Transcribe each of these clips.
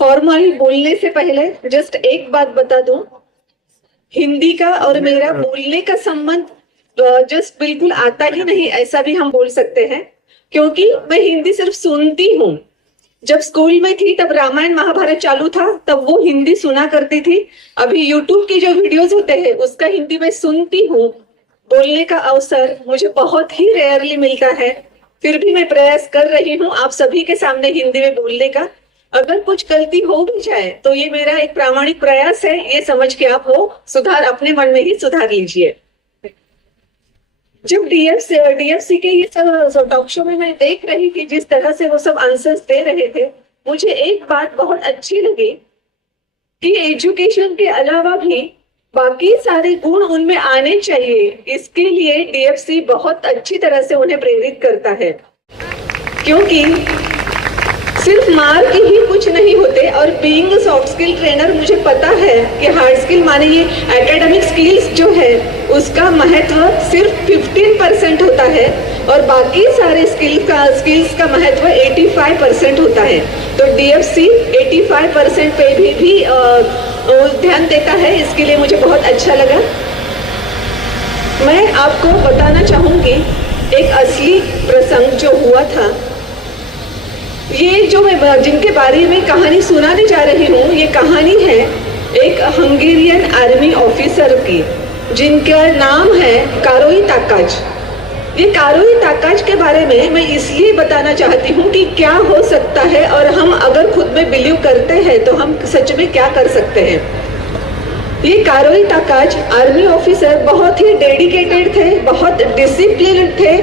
Formally बोलने से पहले जस्ट एक बात बता दूं, हिंदी का और मेरा बोलने का संबंध जस्ट बिल्कुल आता ही नहीं, ऐसा भी हम बोल सकते हैं। क्योंकि मैं हिंदी सिर्फ सुनती हूँ। जब स्कूल में थी तब रामायण महाभारत चालू था, तब वो हिंदी सुना करती थी। अभी यूट्यूब के जो वीडियोस होते हैं उसका हिंदी में सुनती हूँ। बोलने का अवसर मुझे बहुत ही रेयरली मिलता है, फिर भी मैं प्रयास कर रही हूँ आप सभी के सामने हिंदी में बोलने का। अगर कुछ गलती हो भी जाए तो ये मेरा एक प्रामाणिक प्रयास है, ये समझ के आप वो सुधार अपने मन में ही सुधार लीजिए। जब डीएफसी के ये सब टॉक शो में मैं देख रही थी जिस तरह से वो सब आंसर्स दे रहे थे, मुझे एक बात बहुत अच्छी लगी कि एजुकेशन के अलावा भी बाकी सारे गुण उनमें आने चाहिए। इसके लिए डीएफसी बहुत अच्छी तरह से उन्हें प्रेरित करता है, क्योंकि सिर्फ मार्क ही कुछ नहीं होते। और बीइंग सॉफ्ट स्किल ट्रेनर मुझे पता है कि हार्ड स्किल माने ये एकेडमिक स्किल्स जो है उसका महत्व सिर्फ 15% होता है और बाकी सारे स्किल्स का महत्व 85% होता है। तो डीएफसी 85% पे भी ध्यान देता है, इसके लिए मुझे बहुत अच्छा लगा। मैं आपको बताना चाहूंगी एक असली प्रसंग जो हुआ था। ये जो मैं जिनके बारे में कहानी सुनाने जा रही हूँ, ये कहानी है एक हंगेरियन आर्मी ऑफिसर की, जिनका नाम है कारोई ताकाच। ये कारोई ताकाच के बारे में मैं इसलिए बताना चाहती हूँ कि क्या हो सकता है और हम अगर खुद में बिलीव करते हैं तो हम सच में क्या कर सकते हैं। ये कारोई ताकाच आर्मी ऑफिसर बहुत ही डेडिकेटेड थे, बहुत डिसिप्लिन थे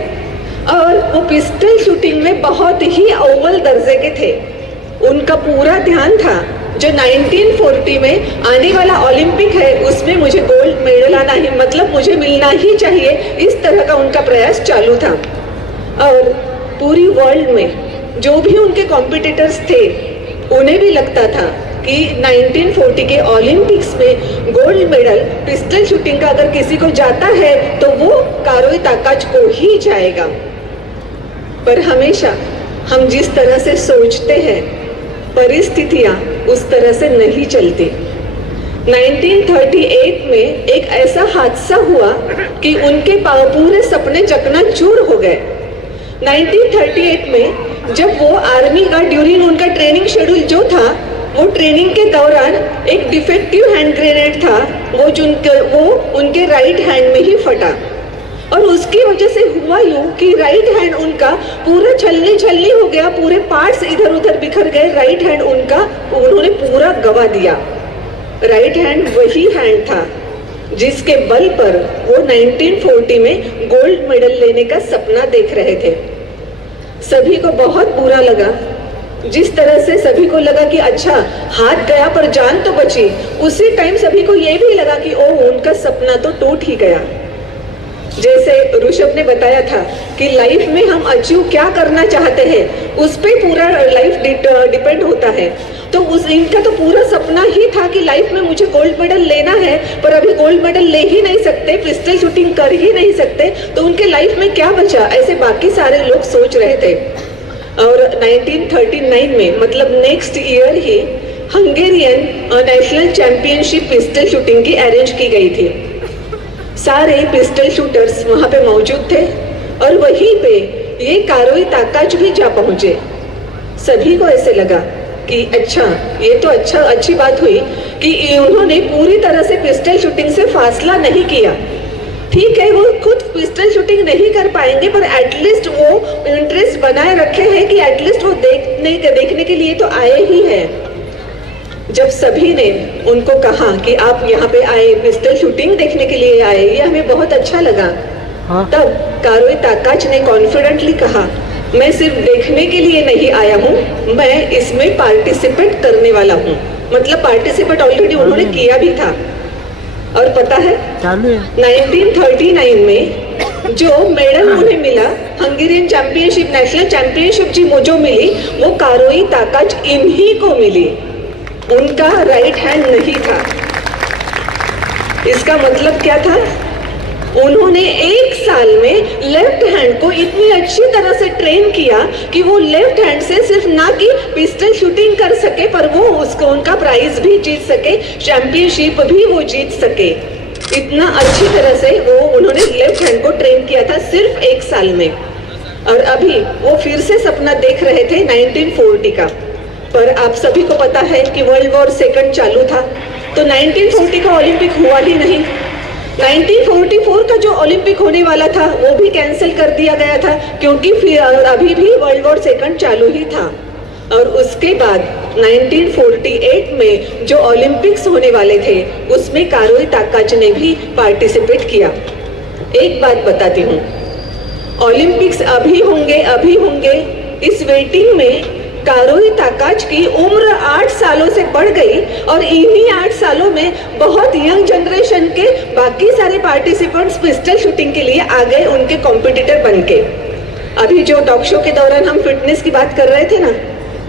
और वो पिस्टल शूटिंग में बहुत ही अव्वल दर्जे के थे। उनका पूरा ध्यान था जो 1940 में आने वाला ओलंपिक है उसमें मुझे गोल्ड मेडल आना ही, मतलब मुझे मिलना ही चाहिए, इस तरह का उनका प्रयास चालू था। और पूरी वर्ल्ड में जो भी उनके कॉम्पिटिटर्स थे उन्हें भी लगता था कि 1940 के ओलंपिक्स में गोल्ड मेडल पिस्टल शूटिंग का अगर किसी को जाता है तो वो कारोई ताकाच को ही जाएगा। पर हमेशा हम जिस तरह से सोचते हैं परिस्थितियां उस तरह से नहीं चलती। 1938 में एक ऐसा हादसा हुआ कि उनके पूरे सपने चकनाचूर हो गए। 1938 में जब वो आर्मी का ड्यूरिंग उनका ट्रेनिंग शेड्यूल जो था, वो ट्रेनिंग के दौरान एक डिफेक्टिव हैंड ग्रेनेड था, वो उनके राइट हैंड में ही फटा और उसकी वजह से हुआ यूं कि राइट हैंड उनका पूरा छलनी हो गया, पूरे पार्ट्स इधर उधर बिखर गए। राइट हैंड उनका उन्होंने पूरा गवा दिया। राइट हैंड वही हैंड था जिसके बल पर वो 1940 में गोल्ड मेडल लेने का सपना देख रहे थे। सभी को बहुत बुरा लगा, जिस तरह से सभी को लगा कि अच्छा हाथ गया पर जान तो बची, उसी टाइम सभी को ये भी लगा कि ओह उनका सपना तो टूट ही गया। जैसे ऋषभ ने बताया था कि लाइफ में हम अचीव क्या करना चाहते हैं उस पे पूरा लाइफ डिपेंड होता है। तो इनका तो पूरा सपना ही था कि लाइफ में मुझे गोल्ड मेडल लेना है, पर अभी गोल्ड मेडल ले ही नहीं सकते, पिस्टल शूटिंग कर ही नहीं सकते, तो उनके लाइफ में क्या बचा, ऐसे बाकी सारे लोग सोच रहे थे। और 1939 में मतलब नेक्स्ट ईयर ही Hungarian national championship pistol shooting की अरेंज की गई थी। सारे पिस्टल शूटर्स वहां पे मौजूद थे और वहीं पे ये कारोई ताकाच भी जा पहुंचे। सभी को ऐसे लगा कि अच्छा ये तो अच्छी बात हुई कि उन्होंने पूरी तरह से पिस्टल शूटिंग से फासला नहीं किया। ठीक है, वो खुद पिस्टल शूटिंग नहीं कर पाएंगे पर एटलीस्ट वो इंटरेस्ट बनाए रखे हैं कि एटलीस्ट वो देखने के लिए तो आए ही हैं। जब सभी ने उनको कहा कि आप यहाँ पे आए, पिस्टल शूटिंग देखने के लिए आए, ये हमें बहुत अच्छा लगा। तब कारोई ताकाच ने कॉन्फिडेंटली कहा, मैं सिर्फ देखने के लिए नहीं आया हूँ, मैं इसमें पार्टिसिपेट करने वाला हूँ। मतलब पार्टिसिपेट ऑलरेडी उन्होंने किया भी था। और पता है 1939 में जो मेडल उन्हें मिला, हंगेरियन चैंपियनशिप, नेशनल चैंपियनशिप जो मिली, वो कारोई ताकाच इन्हीं को मिली, उनका राइट हैंड नहीं था। इसका मतलब क्या था उन्होंने एक साल में लेफ्ट हैंड को इतनी अच्छी तरह से ट्रेन किया कि वो लेफ्ट हैंड से सिर्फ ना कि पिस्टल शूटिंग कर सके, पर वो उसको उनका प्राइज भी जीत सके, चैंपियनशिप भी वो जीत सके। इतना अच्छी तरह से वो उन्होंने लेफ्ट हैंड को ट्रेन किया था सिर्फ एक साल में। और अभी वो फिर से सपना देख रहे थे 1940 का, पर आप सभी को पता है कि वर्ल्ड वॉर सेकंड चालू था, तो 1940 का ओलंपिक हुआ ही नहीं। 1944 का जो ओलंपिक होने वाला था वो भी कैंसिल कर दिया गया था, क्योंकि फिर अभी भी वर्ल्ड वॉर सेकंड चालू ही था। और उसके बाद 1948 में जो ओलंपिक्स होने वाले थे उसमें कारोई ताकाच ने भी पार्टिसिपेट किया। एक बात बताती हूँ, ओलंपिक्स अभी होंगे इस वेटिंग में कारोई ताकाच की उम्र 8 सालों से बढ़ गई, और इन्हीं 8 सालों में बहुत यंग जनरेशन के बाकी सारे पार्टिसिपेंट्स पिस्टल शूटिंग के लिए आ गए उनके कॉम्पिटिटर बन के। अभी जो टॉक शो के दौरान हम फिटनेस की बात कर रहे थे ना,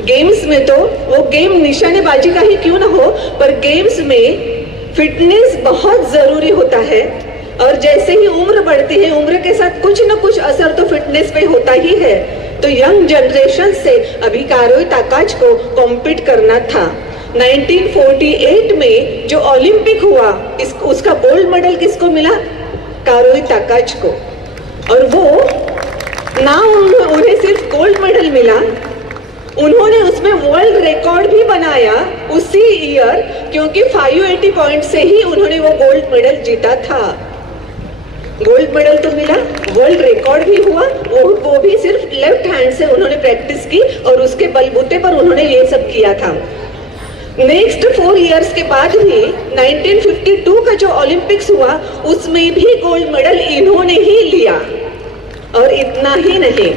गेम्स में तो वो गेम निशानेबाजी का ही क्यों ना हो, पर गेम्स में फिटनेस बहुत जरूरी होता है। और जैसे ही उम्र बढ़ती है, उम्र के साथ कुछ न कुछ असर तो फिटनेस पे होता ही है। तो यंग जनरेशन से अभी कारोई ताकाच को कॉम्पीट करना था। 1948 में जो ओलंपिक हुआ उसका गोल्ड मेडल किसको मिला? कारोई ताकाच को। और वो ना उन्हें सिर्फ गोल्ड मेडल मिला, उन्होंने उसमें वर्ल्ड रिकॉर्ड भी बनाया उसी ईयर, क्योंकि 580 पॉइंट से ही उन्होंने वो गोल्ड मेडल जीता था। गोल्ड मेडल तो मिला, वर्ल्ड रिकॉर्ड भी हुआ, वो भी सिर्फ लेफ्ट हैंड से उन्होंने प्रैक्टिस की और उसके बलबूते पर उन्होंने ये सब किया था। नेक्स्ट 4 इयर्स के बाद भी 1952 का जो ओलंपिक्स हुआ उसमें भी गोल्ड मेडल इन्होंने ही लिया। और इतना ही नहीं,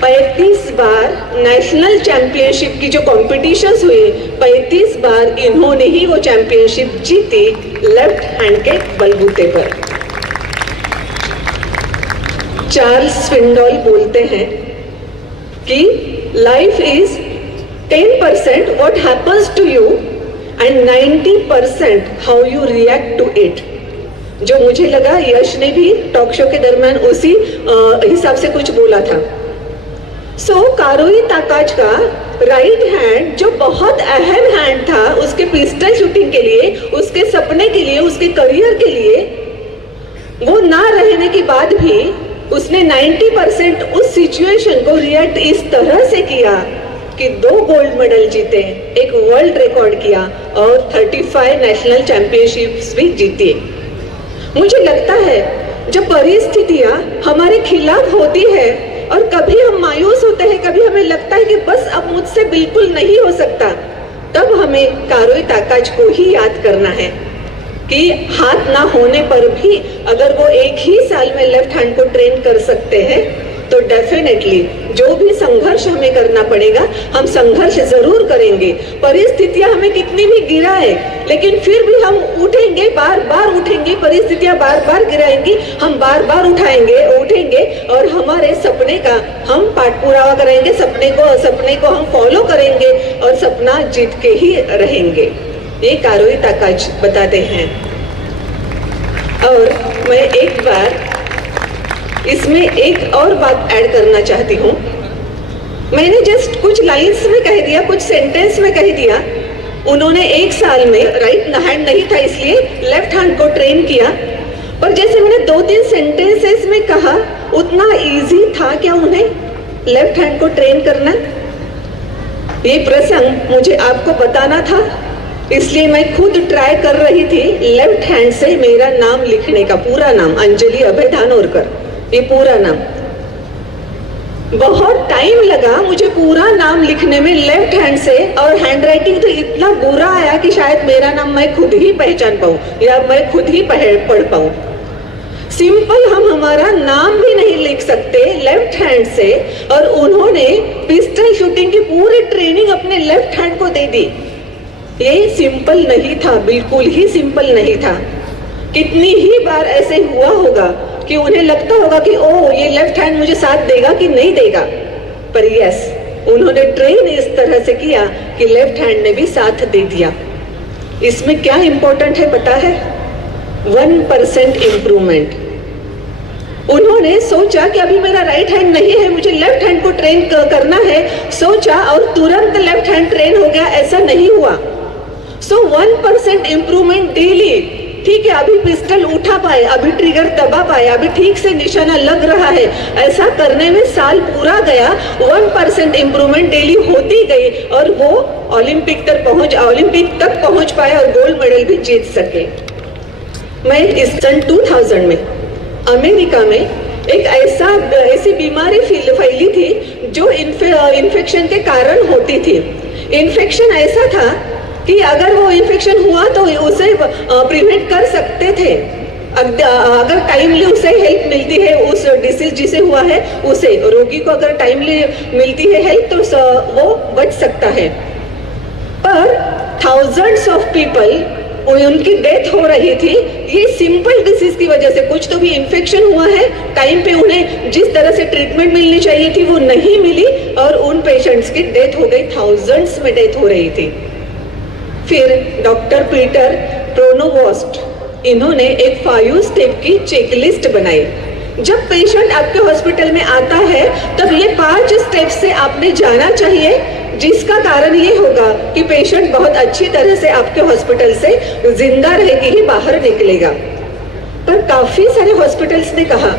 35 बार नेशनल चैंपियनशिप की जो कॉम्पिटिशंस हुई, 35 बार इन्होंने ही वो चैंपियनशिप जीती लेफ्ट हैंड के बलबूते पर। चार्ल्स स्विंडोल बोलते हैं कि life is 10% what happens to you and 90% how you react to it। जो मुझे लगा यश ने भी टॉक शो के दरमियान उसी हिसाब से कुछ बोला था। कारोई ताकाच का राइट हैंड जो बहुत अहम हैंड था उसके पिस्टल शूटिंग के लिए, उसके सपने के लिए, उसके करियर के लिए, वो ना रहने के बाद भी उसने 90% उस सिचुएशन को रिएक्ट इस तरह से किया कि 2 गोल्ड मेडल जीते, एक वर्ल्ड रिकॉर्ड किया और 35 नेशनल चैंपियनशिप्स भी जीती। मुझे लगता है जब परिस्थितियां हमारे खिलाफ होती है और कभी हम मायूस होते हैं, कभी हमें लगता है कि बस अब मुझसे बिल्कुल नहीं हो सकता, तब हमें कारोई ताकाच को ही याद करना है कि हाथ ना होने पर भी अगर वो एक ही साल में लेफ्ट हैंड को ट्रेन कर सकते हैं तो डेफिनेटली जो भी संघर्ष हमें करना पड़ेगा हम संघर्ष जरूर करेंगे। परिस्थितियां हमें कितनी भी गिराए लेकिन फिर भी हम उठेंगे, बार बार उठेंगे। परिस्थितियां बार बार गिराएंगी, हम बार बार उठेंगे और हमारे सपने का हम पाठपुरावा करेंगे, सपने को हम फॉलो करेंगे और सपना जीत के ही रहेंगे। ये कारोई ताकाच बताते हैं। और मैं एक बार इसमें एक और बात ऐड करना चाहती हूँ। मैंने जस्ट कुछ लाइंस में कह दिया, कुछ सेंटेंस में कह दिया। उन्होंने एक साल में राइट हैंड नहीं था इसलिए लेफ्ट हैंड को ट्रेन किया, पर जैसे मैंने 2-3 सेंटेंसेस में कहा उतना इजी था क्या उन्हें लेफ्ट हैंड को ट्रेन करना? ये प्रसंग मुझे आपको बताना था, इसलिए मैं खुद ट्राई कर रही थी लेफ्ट हैंड से मेरा नाम लिखने का। पूरा नाम अंजलि अभय धानोरकर, ये पूरा नाम। बहुत टाइम लगा मुझे पूरा नाम लिखने में लेफ्ट हैंड से, और हैंडराइटिंग तो इतना बुरा आया कि शायद मेरा नाम मैं खुद ही पहचान पाऊं या मैं खुद ही पढ़ पाऊं। सिंपल हम हमारा नाम भी नहीं लिख सकते लेफ्ट हैंड से, और उन्होंने पिस्टल शूटिंग की पूरी ट्रेनिंग अपने लेफ्ट हैंड को दे दी। ये सिंपल नहीं था, बिल्कुल ही सिंपल नहीं था। कितनी ही बार ऐसे हुआ होगा कि उन्हें लगता होगा कि ओह ये लेफ्ट हैंड मुझे साथ देगा कि नहीं देगा, पर यस उन्होंने ट्रेन इस तरह से किया कि लेफ्ट हैंड ने भी साथ दे दिया। इसमें क्या इंपॉर्टेंट है पता है? 1% इम्प्रूवमेंट। उन्होंने सोचा कि अभी मेरा राइट हैंड नहीं है, मुझे लेफ्ट हैंड को ट्रेन करना है, सोचा और तुरंत लेफ्ट हैंड ट्रेन हो गया, ऐसा नहीं हुआ। सो 1% इम्प्रूवमेंट डेली। ठीक है, अभी पिस्टल उठा पाए, अभी ट्रिगर दबा पाए, अभी ठीक से निशाना लग रहा है, ऐसा करने में साल पूरा गया, 1% इम्प्रूवमेंट डेली होती गई और वो ओलंपिक तक पहुंच पाए और गोल्ड मेडल भी जीत सके। मैं इस सन 2000 में अमेरिका में एक ऐसी बीमारी फैली थी जो इन्फेक्शन के कारण होती थी। इन्फेक्शन ऐसा था कि अगर वो इन्फेक्शन हुआ तो उसे प्रिवेंट कर सकते थे, अगर टाइमली उसे हेल्प मिलती है, उस डिसीज जिसे हुआ है उसे, रोगी को अगर टाइमली मिलती है हेल्प तो वो बच सकता है। पर थाउजेंड्स ऑफ पीपल उनकी डेथ हो रही थी ये सिंपल डिसीज की वजह से। कुछ तो भी इन्फेक्शन हुआ है, टाइम पे उन्हें जिस तरह से ट्रीटमेंट मिलनी चाहिए थी वो नहीं मिली और उन पेशेंट्स की डेथ हो गई, थाउजेंड्स में डेथ हो रही थी। फिर डॉक्टर पीटर प्रोनोवोस्ट, इन्होंने एक 5 स्टेप की चेकलिस्ट बनाई। जब पेशेंट आपके हॉस्पिटल में आता है तब ये 5 स्टेप से आपने जाना चाहिए, जिसका कारण ये होगा कि पेशेंट बहुत अच्छी तरह से आपके हॉस्पिटल से जिंदा रह के ही बाहर निकलेगा। पर काफी सारे हॉस्पिटल्स ने कहा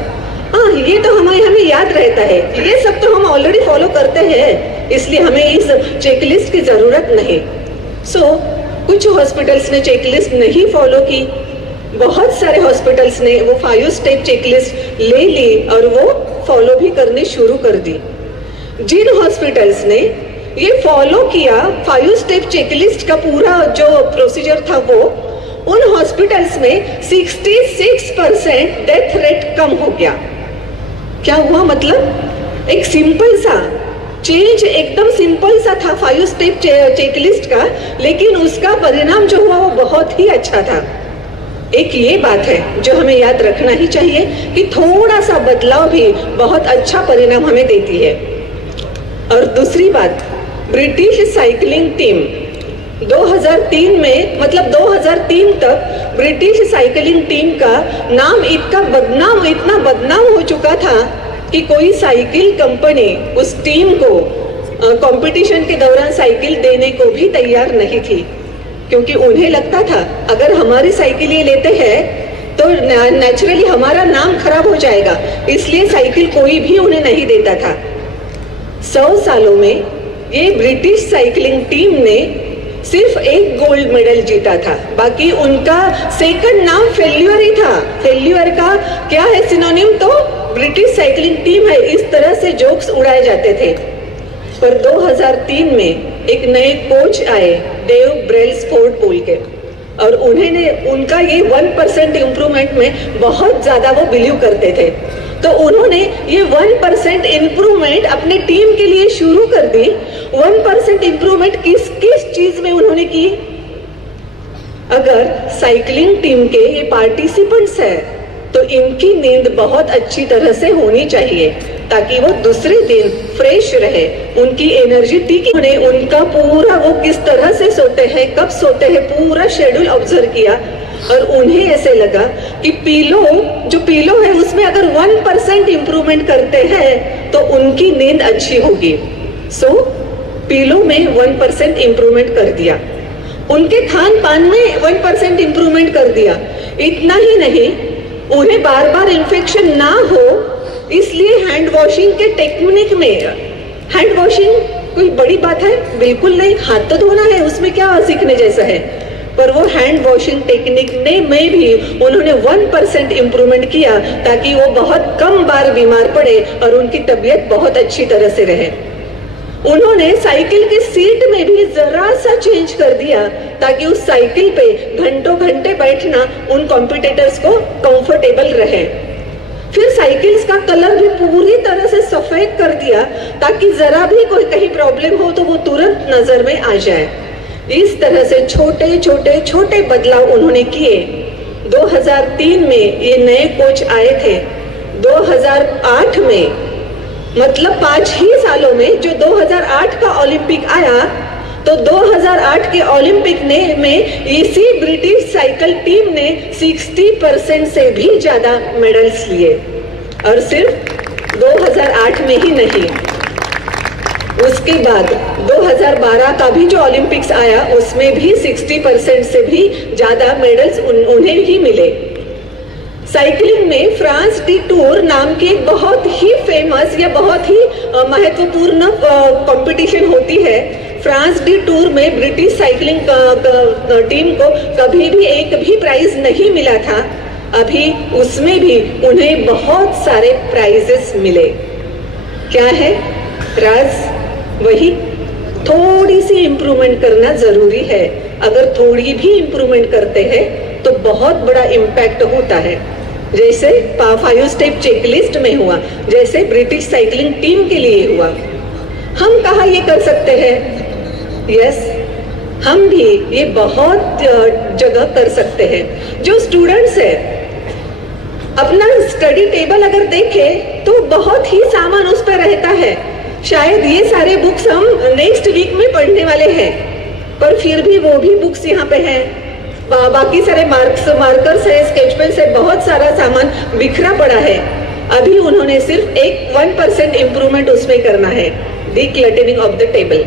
हाँ ये तो हमें याद रहता है, ये सब तो हम ऑलरेडी फॉलो करते हैं, इसलिए हमें इस चेकलिस्ट की जरूरत नहीं। कुछ हॉस्पिटल्स ने चेकलिस्ट नहीं फॉलो की, बहुत सारे हॉस्पिटल्स ने वो 5 स्टेप चेकलिस्ट ले ली और वो फॉलो भी करनी शुरू कर दी। जिन हॉस्पिटल्स ने ये फॉलो किया 5 स्टेप चेकलिस्ट का पूरा जो प्रोसीजर था वो, उन हॉस्पिटल्स में 66% डेथ रेट कम हो गया। क्या हुआ? मतलब एक सिंपल सा चेंज, एकदम सिंपल सा था 5 स्टेप चेकलिस्ट का, लेकिन उसका परिणाम जो हुआ वो बहुत ही अच्छा था। एक ये बात है जो हमें याद रखना ही चाहिए कि थोड़ा सा बदलाव भी बहुत अच्छा परिणाम हमें देती है। और दूसरी बात, ब्रिटिश साइकिलिंग टीम 2003 में, मतलब 2003 तक ब्रिटिश साइकिलिंग टीम का नाम इतना बदनाम हो चुका था कि कोई साइकिल कंपनी उस टीम को कंपटीशन के दौरान साइकिल देने को भी तैयार नहीं थी, क्योंकि उन्हें लगता था अगर हमारी साइकिल ये लेते हैं तो नेचुरली हमारा नाम खराब हो जाएगा, इसलिए साइकिल कोई भी उन्हें नहीं देता था। 100 सालों में ये ब्रिटिश साइकिलिंग टीम ने सिर्फ एक गोल्ड मेडल जीता था, बाकी उनका सेकंड नाम फेल्यूर ही था। फेल्यूर का क्या है सिनोनिम? तो ब्रिटिश साइकिलिंग टीम है, इस तरह से जोक्स उड़ाए जाते थे। पर 2003 में एक नए कोच आए, डेव ब्रेल्सफोर्ड बोल के, और उनका ये 1% इम्प्रूवमेंट में बहुत ज्यादा वो बिलीव करते थे, तो उन्होंने ये 1% इम्प्रूवमेंट अपने टीम के लिए शुरू कर दी। 1% इम्प्रूवमेंट किस चीज में उन्होंने की? अगर साइकिलिंग टीम के ये पार्टिसिपेंट्स है तो इनकी नींद बहुत अच्छी तरह से होनी चाहिए ताकि वो दूसरे दिन फ्रेश रहे, उनकी एनर्जी टिकी। उन्हें उनका पूरा वो किस तरह से सोते हैं, कब सोते हैं, पूरा शेड्यूल ऑब्जर्व किया और उन्हें ऐसे लगा कि जो पीलो है उसमें अगर 1% इम्प्रूवमेंट करते हैं तो उनकी नींद अच्छी होगी। पीलो में 1% इम्प्रूवमेंट कर दिया, उनके खान पान में 1% इम्प्रूवमेंट कर दिया। इतना ही नहीं, उन्हें बार बार इन्फेक्शन ना हो इसलिए हैंड वॉशिंग के टेक्निक में, हैंड वॉशिंग कोई बड़ी बात है? बिल्कुल नहीं, हाथ तो धोना है, उसमें क्या सीखने जैसा है। पर वो हैंड वॉशिंग टेक्निक में भी उन्होंने 1% इम्प्रूवमेंट किया ताकि वो बहुत कम बार बीमार पड़े और उनकी तबीयत बहुत अच्छी तरह से रहे। उन्होंने साइकिल की सीट में भी जरा सा चेंज कर दिया ताकि उस साइकिल पे घंटों घंटे बैठना उन कॉम्पिटिटर्स को कंफर्टेबल रहे। फिर साइकिल्स का कलर भी पूरी तरह से सफेद कर दिया ताकि जरा भी कोई कहीं प्रॉब्लम हो तो वो तुरंत नजर में आ जाए। इस तरह से छोटे बदलाव उन्होंने किए। 2003 में ये नए कोच आए थे। 2008 में, मतलब 5 ही सालों में, जो 2008 का ओलंपिक आया, तो 2008 के ओलंपिक में इसी ब्रिटिश साइकिल टीम ने 60% से भी ज्यादा मेडल्स लिए। और सिर्फ 2008 में ही नहीं, उसके बाद 2012 का भी जो ओलंपिक्स आया उसमें भी 60% से भी ज्यादा मेडल्स उन्हें ही मिले। साइकिलिंग में फ्रांस डी टूर नाम की एक बहुत ही फेमस या बहुत ही महत्वपूर्ण कंपटीशन होती है। फ्रांस डी टूर में ब्रिटिश साइकिलिंग टीम को कभी भी एक भी प्राइज नहीं मिला था, अभी उसमें भी उन्हें बहुत सारे प्राइजेस मिले। क्या है राज? वही थोड़ी सी इंप्रूवमेंट करना जरूरी है। अगर थोड़ी भी इंप्रूवमेंट करते हैं तो बहुत बड़ा इम्पैक्ट होता है, जैसे 5 स्टेप चेकलिस्ट में हुआ, जैसे ब्रिटिश साइकिलिंग टीम के लिए हुआ। हम कहाँ ये कर सकते हैं? यस, हम भी ये बहुत जगह कर सकते हैं। जो स्टूडेंट्स है अपना स्टडी टेबल अगर देखे तो बहुत ही सामान उस पर रहता है। शायद ये सारे बुक्स हम नेक्स्ट वीक में पढ़ने वाले हैं, पर फिर भी वो भी बुक्स यहाँ पे हैं। बाकी सारे मार्कर्स है, स्केच पेन से बहुत सारा सामान बिखरा पड़ा है। अभी उन्होंने सिर्फ 1% इम्प्रूवमेंट उसमें करना है, डिक्लटरिंग ऑफ द टेबल।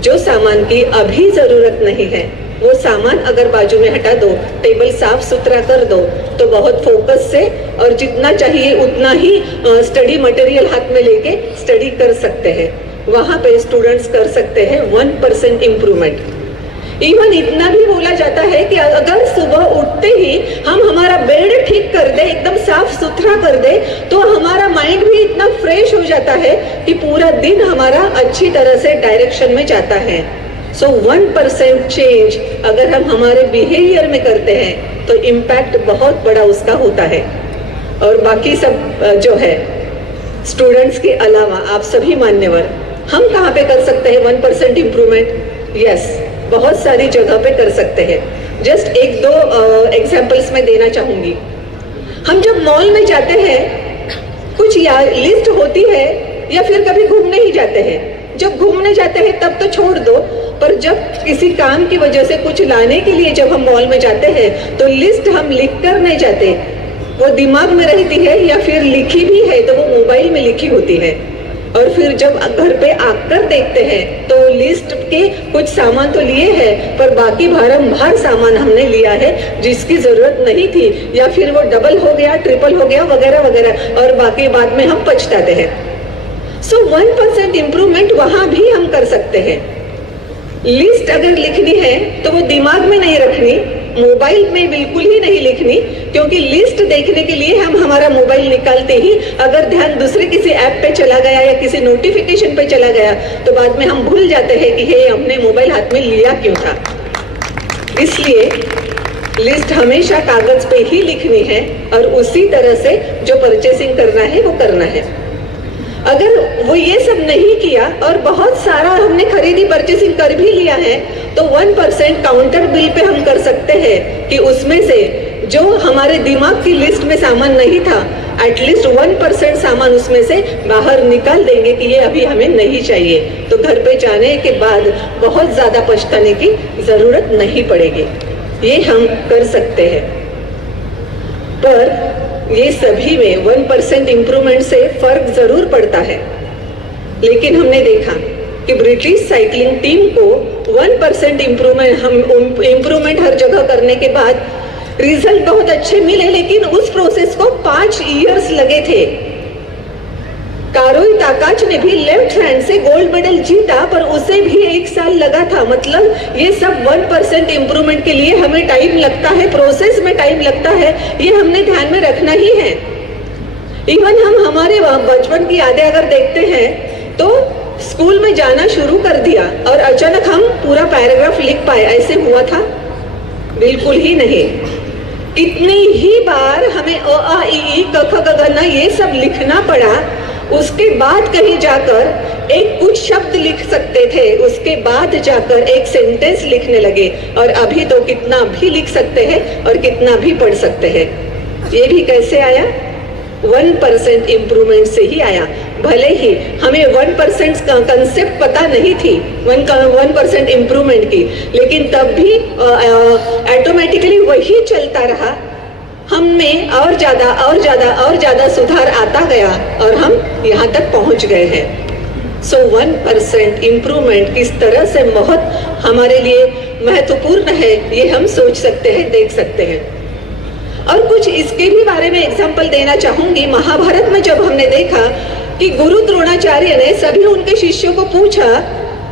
जो सामान की अभी जरूरत नहीं है वो सामान अगर बाजू में हटा दो, टेबल साफ सुथरा कर दो, तो बहुत फोकस से और जितना चाहिए उतना ही स्टडी मटेरियल हाथ में लेके स्टडी कर सकते हैं। वहां पे स्टूडेंट्स कर सकते हैं 1% इम्प्रूवमेंट। इवन इतना भी बोला जाता है कि अगर सुबह उठते ही हम हमारा बेड ठीक कर दे, एकदम साफ सुथरा कर दे, तो हमारा माइंड भी इतना फ्रेश हो जाता है कि पूरा दिन हमारा अच्छी तरह से डायरेक्शन में जाता है। सो 1% चेंज अगर हम हमारे बिहेवियर में करते हैं तो इम्पैक्ट बहुत बड़ा उसका होता है। और बाकी सब जो है स्टूडेंट्स के अलावा आप सभी मान्यवर, हम कहाँ पे कर सकते हैं 1% इम्प्रूवमेंट? यस, बहुत सारी जगह पे कर सकते हैं। जस्ट 1-2 एग्जाम्पल्स मैं देना चाहूंगी। हम जब मॉल में जाते हैं, कुछ लिस्ट होती है या फिर कभी घूमने ही जाते हैं। जब घूमने जाते हैं तब तो छोड़ दो, पर जब किसी काम की वजह से कुछ लाने के लिए जब हम मॉल में जाते हैं तो लिस्ट हम लिख कर नहीं जाते, वो दिमाग में रहती है या फिर लिखी भी है तो वो मोबाइल में लिखी होती है। और फिर जब घर पे आकर देखते हैं तो लिस्ट के कुछ सामान तो लिए हैं, पर बाकी भारंभार सामान हमने लिया है जिसकी जरूरत नहीं थी, या फिर वो डबल हो गया, ट्रिपल हो गया, वगैरह वगैरह, और बाकी बाद में हम पछताते हैं। सो 1% इम्प्रूवमेंट वहां भी हम कर सकते हैं। लिस्ट अगर लिखनी है तो वो दिमाग में नहीं रखनी, मोबाइल में बिल्कुल ही नहीं लिखनी, क्योंकि लिस्ट देखने के लिए हम हमारा मोबाइल निकालते ही अगर ध्यान दूसरे किसी ऐप पे चला गया या किसी नोटिफिकेशन पे चला गया तो बाद में हम भूल जाते हैं कि हे, हमने मोबाइल हाथ में लिया क्यों था। इसलिए लिस्ट हमेशा कागज पे ही लिखनी है और उसी तरह से जो परचेसिंग करना है वो करना है। अगर वो ये सब नहीं किया और बहुत सारा हमने खरीदी परचेसिंग कर भी लिया है तो 1% काउंटर बिल पे हम कर सकते हैं कि उसमें से जो हमारे दिमाग की लिस्ट में सामान नहीं था, एटलीस्ट 1% सामान उसमें से बाहर निकाल देंगे कि ये अभी हमें नहीं चाहिए, तो घर पे जाने के बाद बहुत ज्यादा पछताने की जरूरत नहीं पड़ेगी। ये हम कर सकते हैं। पर ये सभी में 1% इम्प्रूवमेंट से फर्क जरूर पड़ता है। लेकिन हमने देखा कि ब्रिटिश साइकिलिंग टीम को 1% इम्प्रूवमेंट हर जगह करने के बाद रिजल्ट बहुत अच्छे मिले, लेकिन उस प्रोसेस को 5 इयर्स लगे थे। कारोई ताकाच ने भी लेफ्ट हैंड से गोल्ड मेडल जीता, पर उसे भी 1 साल लगा था। मतलब ये सब 1% इम्प्रूवमेंट के लिए हमें टाइम लगता है, प्रोसेस में टाइम लगता है, ये हमने ध्यान में रखना ही है। इवन हम हमारे बचपन की यादें अगर देखते हैं तो स्कूल में जाना शुरू कर दिया और अचानक हम पूरा पैराग्राफ लिख पाए, ऐसे हुआ था? बिल्कुल ही नहीं। कितनी ही बार हमें अ आ इ ई क ख ग घ ये सब लिखना पड़ा, उसके बाद कहीं जाकर एक कुछ शब्द लिख सकते थे, उसके बाद जाकर एक सेंटेंस लिखने लगे, और अभी तो कितना भी लिख सकते हैं और कितना भी पढ़ सकते हैं। ये भी कैसे आया? 1% इम्प्रूवमेंट से ही आया। भले ही हमें 1% का कंसेप्ट पता नहीं थी 1% इम्प्रूवमेंट की, लेकिन तब भी ऑटोमेटिकली वही चलता रहा हम में और ज्यादा सुधार आता गया और हम यहाँ तक पहुंच गए हैं। सो 1% इम्प्रूवमेंट किस तरह से बहुत हमारे लिए महत्वपूर्ण है, ये हम सोच सकते हैं, देख सकते हैं। और कुछ इसके भी बारे में एग्जाम्पल देना चाहूंगी। महाभारत में जब हमने देखा कि गुरु द्रोणाचार्य ने सभी उनके शिष्यों को पूछा,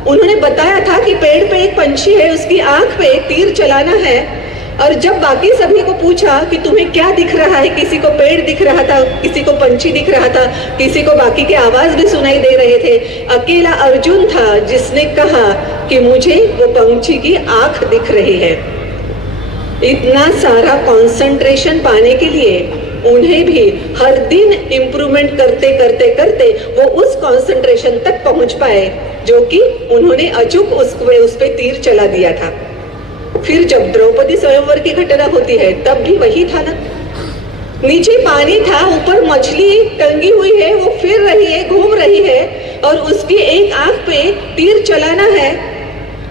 उन्होंने बताया था कि पेड़ पे एक पंछी है, उसकी आंख पे एक तीर चलाना है। और जब बाकी सभी को पूछा कि तुम्हें क्या दिख रहा है, किसी को पेड़ दिख रहा था, किसी को पंछी दिख रहा था, किसी को बाकी के आवाज भी सुनाई दे रहे थे, अकेला अर्जुन था जिसने कहा कि मुझे वो पंछी की आंख दिख रही है। इतना सारा कंसंट्रेशन पाने के लिए उन्हें भी हर दिन इम्प्रूवमेंट करते करते करते वो उस कंसंट्रेशन तक पहुंच पाए जो कि उन्होंने अचूक उस पे तीर चला दिया था। फिर जब द्रौपदी स्वयंवर की घटना होती है तब भी वही था ना, नीचे पानी था, ऊपर मछली टंगी हुई है, वो फिर रही है, घूम रही है और उसकी एक आंख पे तीर चलाना है।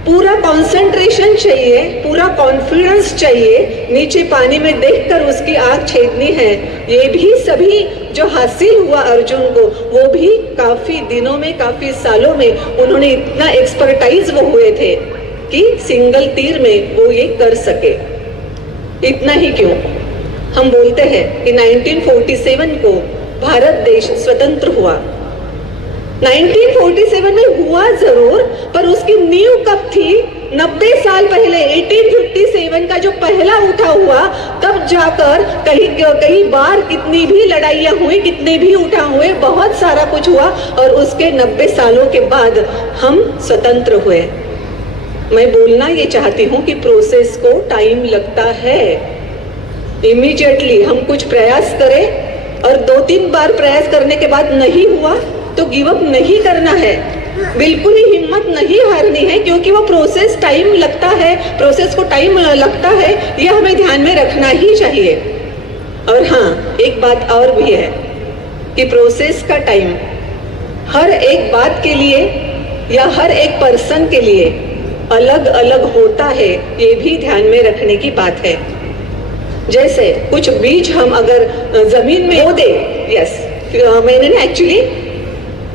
पूरा कंसंट्रेशन चाहिए, पूरा कॉन्फिडेंस चाहिए, नीचे पानी में देखकर उसकी आंख छेदनी है। ये भी सभी जो हासिल हुआ अर्जुन को, वो भी काफी दिनों में, काफी सालों में उन्होंने इतना एक्सपर्टाइज वो हुए थे कि सिंगल तीर में वो ये कर सके। इतना ही क्यों, हम बोलते हैं कि 1947 को भारत देश स्वतंत्र हुआ। 1947 में हुआ जरूर, पर उसकी नींव कब थी? 90 साल पहले 1857 का जो पहला उठा हुआ, तब जाकर कई बार कितनी भी लड़ाइयां हुई, कितने भी उठा हुए, बहुत सारा कुछ हुआ और उसके 90 सालों के बाद हम स्वतंत्र हुए। मैं बोलना ये चाहती हूँ कि प्रोसेस को टाइम लगता है। इमीडिएटली हम कुछ प्रयास करें और 2-3 बार प्रयास करने के बाद नहीं हुआ तो गिव अप नहीं करना है, बिल्कुल ही हिम्मत नहीं हारनी है, क्योंकि वो प्रोसेस टाइम लगता है, प्रोसेस को टाइम लगता है, यह हमें ध्यान में रखना ही चाहिए। और हाँ, एक बात और भी है कि प्रोसेस का टाइम हर एक बात के लिए या हर एक पर्सन के लिए अलग अलग होता है, ये भी ध्यान में रखने की बात है। जैसे कुछ बीज हम अगर जमीन में बो दे, यस, मैंने ना एक्चुअली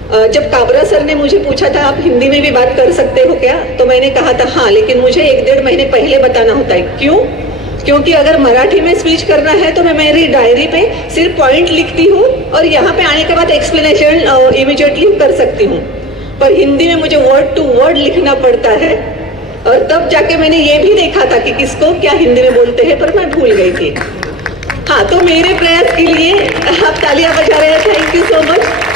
जब काबरा सर ने मुझे पूछा था आप हिंदी में भी बात कर सकते हो क्या, तो मैंने कहा था हाँ, लेकिन मुझे 1-1.5 महीने पहले बताना होता है। क्यों? क्योंकि अगर मराठी में स्पीच करना है तो मैं मेरी डायरी पे सिर्फ पॉइंट लिखती हूँ और यहाँ पे आने के बाद एक्सप्लेनेशन इमीडिएटली कर सकती हूँ, पर हिंदी में मुझे वर्ड टू वर्ड लिखना पड़ता है। और तब जाके मैंने ये भी देखा था कि किसको क्या हिंदी में बोलते हैं, पर मैं भूल गई थी। हाँ, तो मेरे प्रयास के लिए आप तालियां बजा रहे हैं, थैंक यू सो मच।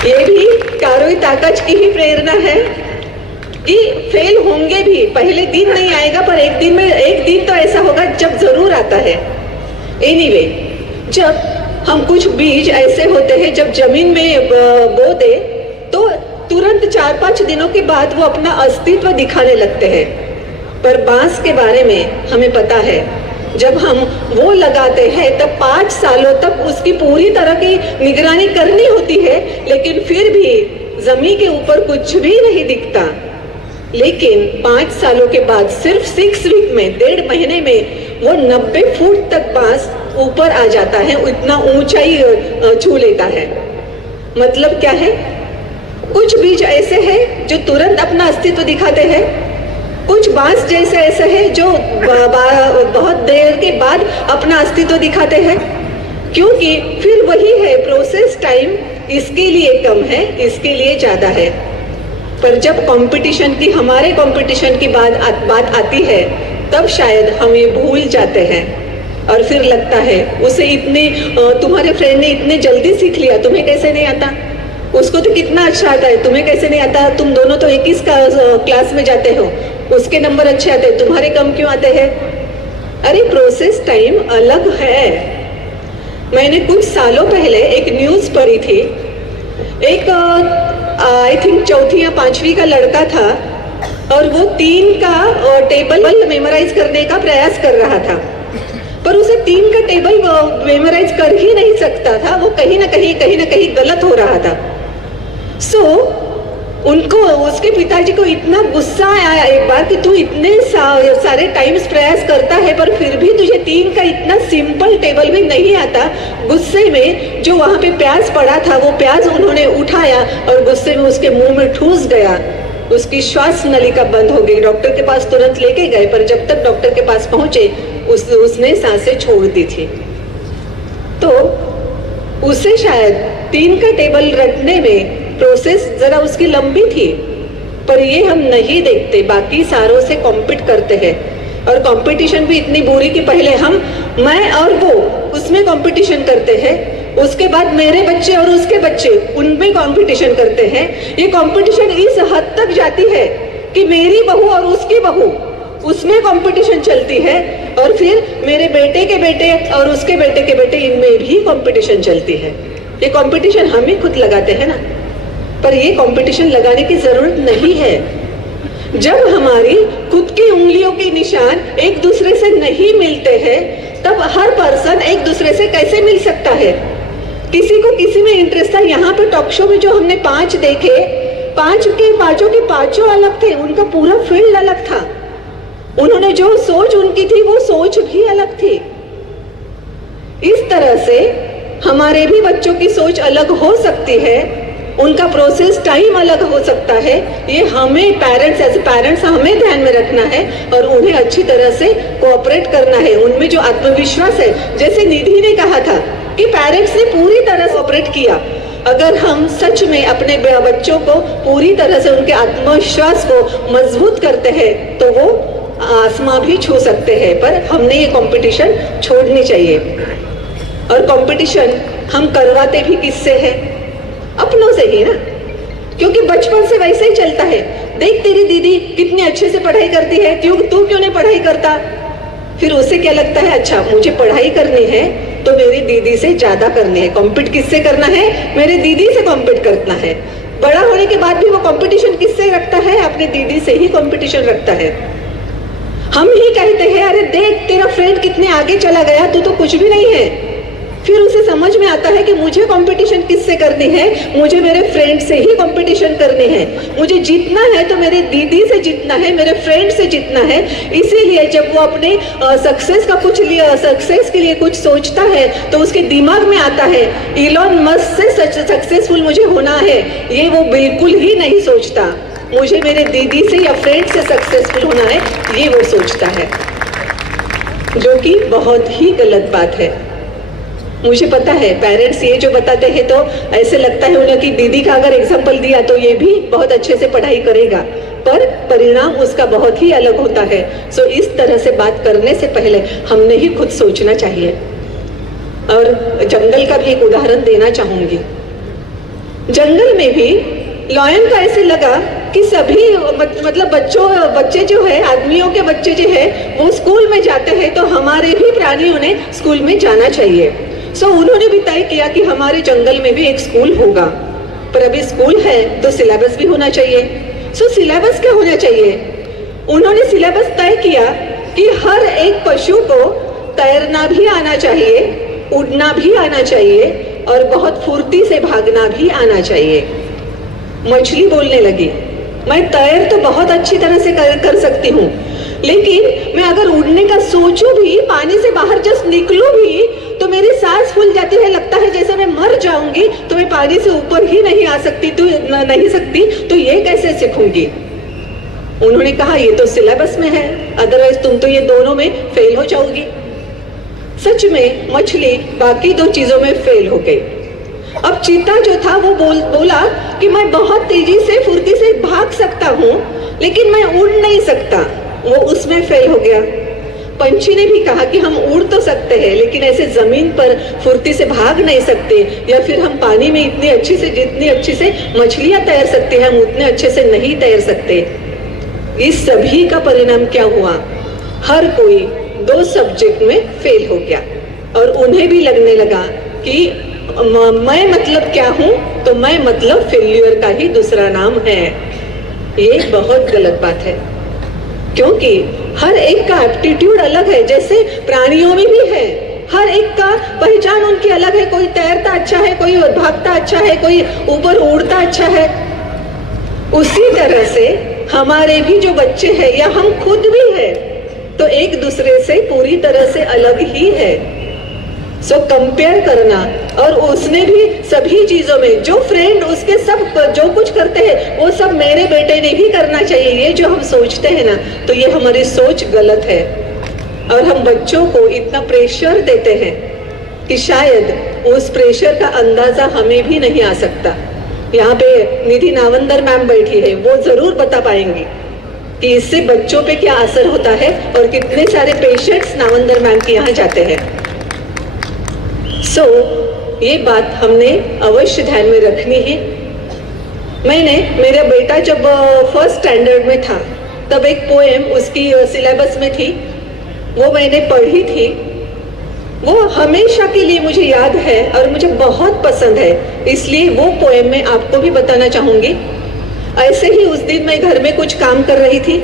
ये भी कारोई ताकच की ही प्रेरणा है कि फेल होंगे भी, पहले दिन नहीं आएगा पर एक दिन तो ऐसा होगा जब जरूर आता है। एनीवे, जब हम कुछ बीज ऐसे होते हैं जब जमीन में बो दे तो तुरंत 4-5 दिनों के बाद वो अपना अस्तित्व दिखाने लगते हैं। पर बांस के बारे में हमें पता है, जब हम वो लगाते हैं तब 5 सालों तक उसकी पूरी तरह की निगरानी करनी होती है, लेकिन फिर भी जमीन के ऊपर कुछ भी नहीं दिखता। लेकिन 5 सालों के बाद सिर्फ 6 वीक में, 1.5 महीने में वो 90 फुट तक बांस ऊपर आ जाता है, इतना ऊंचाई छू लेता है। मतलब क्या है? कुछ बीज ऐसे हैं जो तुरंत अपना अस्तित्व दिखाते हैं, कुछ बांस जैसे ऐसे हैं जो बहुत देर के बाद अपना अस्तित्व दिखाते हैं, क्योंकि फिर वही है, प्रोसेस टाइम इसके लिए कम है, इसके लिए ज्यादा है। पर जब कंपटीशन की, हमारे कंपटीशन की बात आती है, तब शायद हम ये भूल जाते हैं और फिर लगता है उसे इतने, तुम्हारे फ्रेंड ने इतने जल्दी सीख लिया, तुम्हें कैसे नहीं आता? उसको तो कितना अच्छा आता है, तुम्हें कैसे नहीं आता? तुम दोनों तो एक ही क्लास में जाते हो, उसके नंबर अच्छे आते हैं, तुम्हारे कम क्यों आते हैं? अरे प्रोसेस टाइम अलग है। मैंने कुछ सालों पहले एक न्यूज पढ़ी थी, एक आई थिंक 4वीं या 5वीं का लड़का था और वो 3 का टेबल मेमोराइज करने का प्रयास कर रहा था, पर उसे 3 का टेबल मेमोराइज कर ही नहीं सकता था, वो कहीं ना कहीं गलत हो रहा था। सो उनको, उसके पिताजी को इतना गुस्सा आया एक बार कि तू इतने सारे टाइम्स प्रयास करता है पर फिर भी तुझे 3 का इतना सिंपल टेबल भी नहीं आता। गुस्से में जो वहां पे प्याज पड़ा था वो प्याज उन्होंने उठाया और गुस्से में उसके मुंह में ठूस गया। उसकी श्वास नलिका बंद हो गई। डॉक्टर के पास तुरंत लेके गए पर जब तक डॉक्टर के पास पहुंचे उसने सांसें छोड़ दी थी। तो उसे शायद 3 का टेबल रटने में प्रोसेस जरा उसकी लंबी थी, पर ये हम नहीं देखते। बाकी सारों से कॉम्पिट करते हैं और कंपटीशन भी इतनी बुरी कि पहले मैं और वो उसमें कंपटीशन करते हैं, उसके बाद मेरे बच्चे और उसके बच्चे उनमें कंपटीशन करते हैं। ये कंपटीशन इस हद तक जाती है कि मेरी बहू और उसकी बहू उसमें कंपटीशन चलती है और फिर मेरे बेटे के बेटे और उसके बेटे के बेटे इनमें भी कंपटीशन चलती है। ये कंपटीशन हम ही खुद लगाते हैं ना, पर ये कंपटीशन लगाने की जरूरत नहीं है। जब हमारी खुद की उंगलियों के निशान एक दूसरे से नहीं मिलते हैं तब हर पर्सन एक दूसरे से कैसे मिल सकता है। किसी को किसी में इंटरेस्ट था। यहाँ पे टॉक शो में जो हमने 5 देखे, पांचों के पांचों अलग थे, उनका पूरा फील्ड अलग था। उन्होंने जो सोच उनकी थी वो सोच भी अलग थी। इस तरह से हमारे भी बच्चों की सोच अलग हो सकती है, उनका प्रोसेस टाइम अलग हो सकता है। ये हमें पेरेंट्स एज पेरेंट्स हमें ध्यान में रखना है और उन्हें अच्छी तरह से कोऑपरेट करना है। उनमें जो आत्मविश्वास है, जैसे निधि ने कहा था कि पेरेंट्स ने पूरी तरह से कोऑपरेट किया। अगर हम सच में अपने बच्चों को पूरी तरह से उनके आत्मविश्वास को मजबूत करते हैं तो वो आसमां भी छू सकते हैं। पर हमने ये कंपटीशन छोड़नी चाहिए। और कंपटीशन हम करवाते भी किससे है? अपनों से ही ना, क्योंकि बचपन से वैसे ही चलता है। देख तेरी दीदी कितनी अच्छे से पढ़ाई करती है, तू क्यों नहीं पढ़ाई करता? फिर उसे क्या लगता है, अच्छा मुझे पढ़ाई करनी है तो मेरी दीदी से ज्यादा करनी है। कॉम्पिट किससे करना है? मेरे दीदी से कॉम्पिट करना है। बड़ा होने के बाद भी वो कंपटीशन किससे रखता है? अपने दीदी से ही कंपटीशन रखता है। हम ही कहते हैं अरे देख तेरा फ्रेंड कितने आगे चला गया, तू तो कुछ भी नहीं है। फिर उसे समझ में आता है कि मुझे कंपटीशन किससे करनी है? मुझे मेरे फ्रेंड से ही कंपटीशन करनी है। मुझे जीतना है तो मेरे दीदी से जीतना है, मेरे फ्रेंड से जीतना है। इसीलिए जब वो अपने सक्सेस के लिए कुछ सोचता है तो उसके दिमाग में आता है इलॉन मस्क से सक्सेसफुल मुझे होना है। ये वो बिल्कुल ही नहीं सोचता, मुझे मेरे दीदी से या फ्रेंड से सक्सेसफुल होना है, ये वो सोचता है, जो कि बहुत ही गलत बात है। मुझे पता है पेरेंट्स ये जो बताते हैं तो ऐसे लगता है उन्हें कि दीदी का अगर एग्जाम्पल दिया तो ये भी बहुत अच्छे से पढ़ाई करेगा, पर परिणाम उसका बहुत ही अलग होता है। सो इस तरह से बात करने से पहले हमने ही खुद सोचना चाहिए। और जंगल का भी एक उदाहरण देना चाहूंगी। जंगल में भी लॉयन का ऐसे लगा कि सभी मतलब बच्चे जो है, आदमियों के बच्चे जो है वो स्कूल में जाते हैं तो हमारे भी प्राणियों ने स्कूल में जाना चाहिए। सो उन्होंने भी तय किया कि हमारे जंगल में भी एक स्कूल होगा, पर अभी स्कूल है तो सिलेबस भी होना चाहिए। सो सिलेबस क्या होना चाहिए? उन्होंने सिलेबस तय किया कि हर एक पशु को तैरना भी आना चाहिए, उड़ना भी आना चाहिए और बहुत फुर्ती से भागना भी आना चाहिए। मछली बोलने लगी, मैं तैर तो बहुत अच्छी तरह से कर सकती हूँ, लेकिन मैं अगर उड़ने का सोचूं भी, पानी से बाहर जस्ट निकलूं भी तो मेरी सांस फूल जाती है, लगता है जैसे मैं मर जाऊंगी, तो मैं पानी से ऊपर ही नहीं आ सकती तो ये कैसे सीखूंगी? उन्होंने कहा ये तो सिलेबस में है, अदरवाइज तुम तो ये दोनों में फेल हो जाओगी। सच में मछली बाकी 2 चीजों में फेल हो गई। अब चीता जो था वो बोला कि मैं बहुत तेजी से फुर्ती से भाग सकता हूँ लेकिन मैं उड़ नहीं सकता, वो उसमें फेल हो गया। पंछी ने भी कहा कि हम उड़ तो सकते हैं लेकिन ऐसे जमीन पर फुर्ती से भाग नहीं सकते, या फिर हम पानी में जितनी अच्छी से मछलियां तैर सकते हैं हम उतने अच्छे से नहीं तैर सकते। इस सभी का परिणाम क्या हुआ? हर कोई 2 सब्जेक्ट में फेल हो गया और उन्हें भी लगने लगा कि मैं मतलब क्या हूं, तो मैं मतलब फेल्यूर का ही दूसरा नाम है। ये बहुत गलत बात है, क्योंकि हर एक का एप्टीट्यूड अलग है, जैसे प्राणियों में भी है। हर एक का पहचान उनकी अलग है। कोई तैरता अच्छा है, कोई भागता अच्छा है, कोई ऊपर उड़ता अच्छा है। उसी तरह से हमारे भी जो बच्चे हैं या हम खुद भी हैं तो एक दूसरे से पूरी तरह से अलग ही है। सो कंपेयर करना, और उसने भी सभी चीजों में जो फ्रेंड उसके सब जो कुछ करते हैं वो सब मेरे बेटे ने भी करना चाहिए, ये जो हम सोचते हैं ना, तो ये हमारी सोच गलत है। और हम बच्चों को इतना प्रेशर देते हैं कि शायद उस प्रेशर का अंदाजा हमें भी नहीं आ सकता। यहाँ पे निधि नावंदर मैम बैठी है, वो जरूर बता पाएंगी कि इससे बच्चों पे क्या असर होता है और कितने सारे पेशेंट्स नावंदर मैम के यहाँ जाते हैं। सो ये बात हमने अवश्य ध्यान में रखनी है। मेरा बेटा जब फर्स्ट स्टैंडर्ड में था तब एक पोएम उसकी सिलेबस में थी, वो मैंने पढ़ी थी। वो हमेशा के लिए मुझे याद है और मुझे बहुत पसंद है, इसलिए वो पोएम मैं आपको भी बताना चाहूंगी। ऐसे ही उस दिन मैं घर में कुछ काम कर रही थी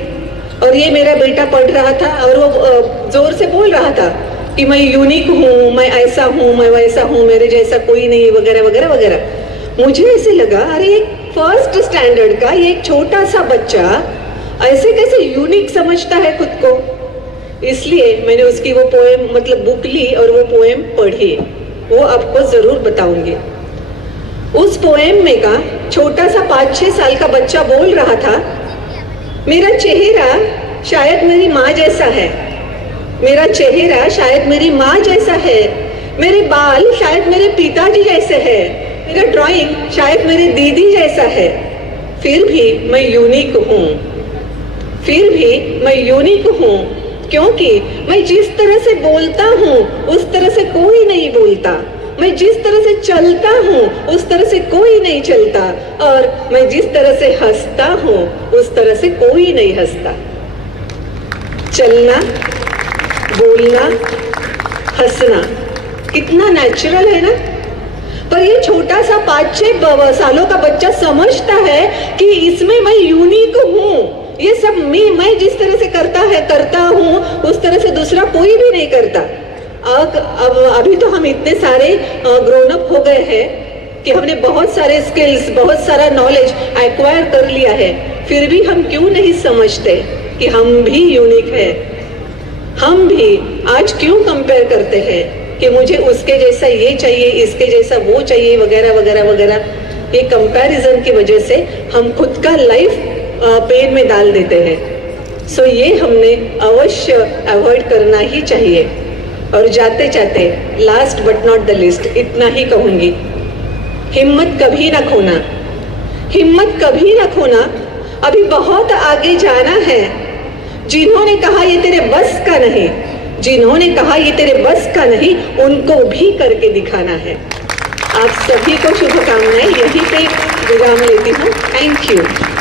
और ये मेरा बेटा पढ़ रहा था और वो जोर से बोल रहा था कि मैं यूनिक हूँ, मैं ऐसा हूँ, मैं वैसा हूँ, मेरे जैसा कोई नहीं, वगैरह वगैरह वगैरह। मुझे ऐसे लगा, अरे एक फर्स्ट स्टैंडर्ड का ये एक छोटा सा बच्चा ऐसे कैसे यूनिक समझता है खुद को। इसलिए मैंने उसकी वो पोएम मतलब बुक ली और वो पोएम पढ़ी, वो आपको जरूर बताऊंगी। उस पोएम में का छोटा सा 5-6 साल का बच्चा बोल रहा था, मेरा चेहरा शायद मेरी माँ जैसा है, मेरा चेहरा शायद मेरी माँ जैसा है, मेरे बाल शायद मेरे पिताजी जैसे है, मेरा ड्राइंग शायद मेरी दीदी जैसा है, फिर भी मैं यूनिक हूँ, फिर भी मैं यूनिक हूँ, क्योंकि मैं जिस तरह से बोलता हूँ उस तरह से कोई नहीं बोलता, मैं जिस तरह से चलता हूँ उस तरह से कोई नहीं चलता, और मैं जिस तरह से हंसता हूँ उस तरह से कोई नहीं हंसता। चलना, बोलना, हंसना कितना नेचुरल है ना। पर ये छोटा सा 5-6 सालों का बच्चा समझता है कि इसमें मैं यूनिक हूँ, ये सब मैं जिस तरह से करता हूँ उस तरह से दूसरा कोई भी नहीं करता। अब अभी तो हम इतने सारे ग्रोन अप हो गए हैं कि हमने बहुत सारे स्किल्स, बहुत सारा नॉलेज एक्वायर कर लिया है, फिर भी हम क्यों नहीं समझते कि हम भी यूनिक है। हम भी आज क्यों कंपेयर करते हैं कि मुझे उसके जैसा ये चाहिए, इसके जैसा वो चाहिए, वगैरह वगैरह वगैरह। ये कंपैरिजन की वजह से हम खुद का लाइफ पेन में डाल देते हैं। सो ये हमने अवश्य अवॉइड करना ही चाहिए। और जाते जाते last but not the list इतना ही कहूंगी, हिम्मत कभी ना खोना, हिम्मत कभी ना खोना, अभी बहुत आगे जाना है। जिन्होंने कहा ये तेरे बस का नहीं, जिन्होंने कहा ये तेरे बस का नहीं, उनको भी करके दिखाना है। आप सभी को शुभकामनाएं, यहीं पे विराम लेती हूँ। Thank you.